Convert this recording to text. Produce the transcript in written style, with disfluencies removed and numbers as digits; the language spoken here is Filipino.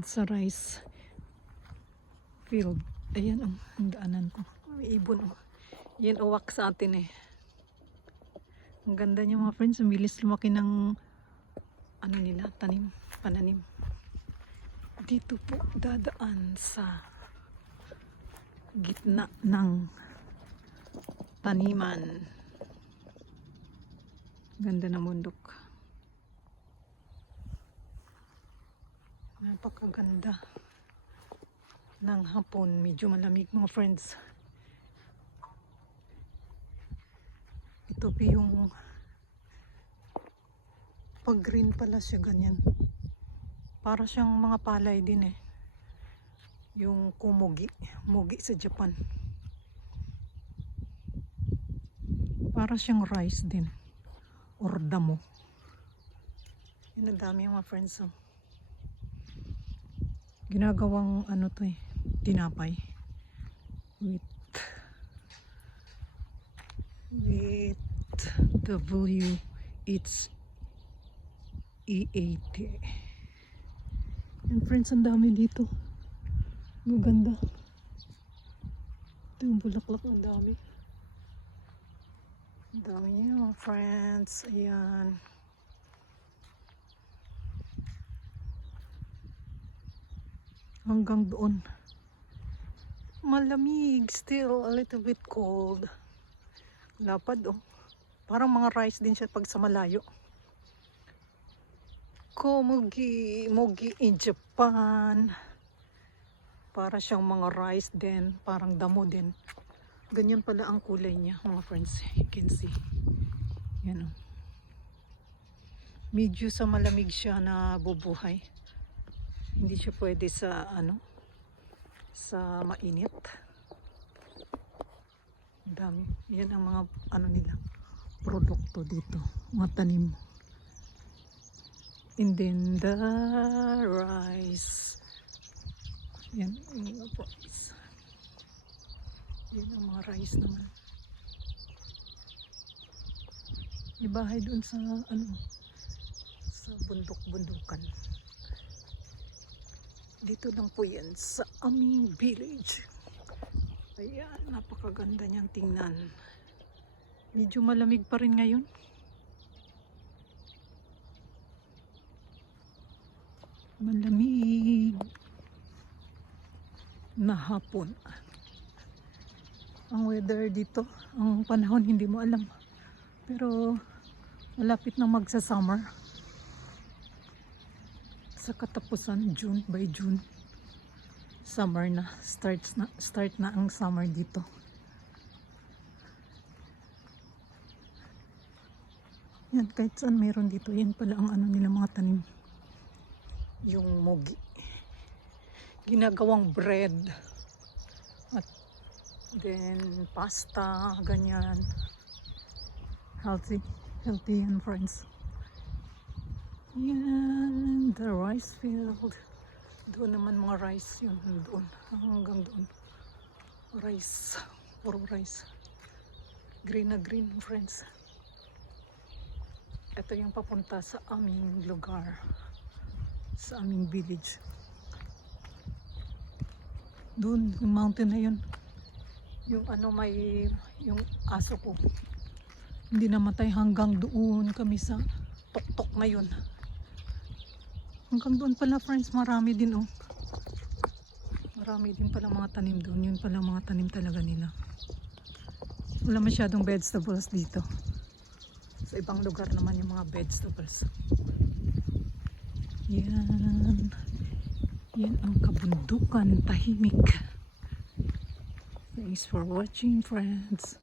Yan sa rice field. Ayan ang daanan ko. May ibon oh. Yan uwak sa atin eh. Ang ganda niya mga friends. Ang bilis lumaki ng ano nila, tanim, pananim. Dito po dadaan sa gitna ng taniman. Ganda ng bundok. Napakaganda ng hapon. Medyo malamig mga friends. Ito po yung pag green pala siya ganyan. Para siyang mga palay din eh. Yung kumugi. Mugi sa Japan. Para siyang rice din. Or damo. Yan ang dami mga friends oh. Ginagawang ano to eh. Tinapay. With W. It's E80. And friends, ang dami dito. Maganda. Ito yung bulaklak, ang dami. Ang dami niya mga friends. Ayan. Hanggang doon. Malamig. Still a little bit cold. Lapad oh. Parang mga rice din siya pag sa malayo. Komugi, Mugi in Japan. Para siyang mga rice din. Parang damo din. Ganyan pala ang kulay niya mga friends. You can see. Yan oh. Medyo sa malamig siya na bubuhay. Hindi siya pwede sa ano, sa mainit. Dami. Yan ang mga ano nila, produkto dito. Mga tanim. And then the rice. Yan ang mga rice. Yan ang mga rice naman. Ibahay doon sa ano, sa bundok-bundukan. Dito lang po yan sa aming village. Ayan, napakaganda niyang tingnan. Medyo malamig pa rin ngayon. Malamig na hapon. Ang weather dito, ang panahon hindi mo alam. Pero malapit na magsa-summer. Sa katapusan, June by June, summer na. Start na ang summer dito. Yan, kahit saan meron dito. Yan pala ang ano nila mga tanim. Yung mugi. Ginagawang bread. At then pasta, ganyan. Healthy yan friends. Yan, the rice field. Doon naman mga rice yun. Doon, hanggang doon. Rice. Puro rice. Green na green friends. Ito yung papunta sa aming lugar. Sa aming village. Doon, yung mountain na yun. Yung ano may, yung aso ko. Hindi namatay hanggang doon kami sa tuktok ngayon. Hanggang doon pala friends, marami din oh. Marami din pala mga tanim doon. Yun pala mga tanim talaga nila. Wala masyadong vegetables dito. Sa ibang lugar naman yung mga vegetables. Yan. Yan ang kabundukan, tahimik. Thanks for watching friends.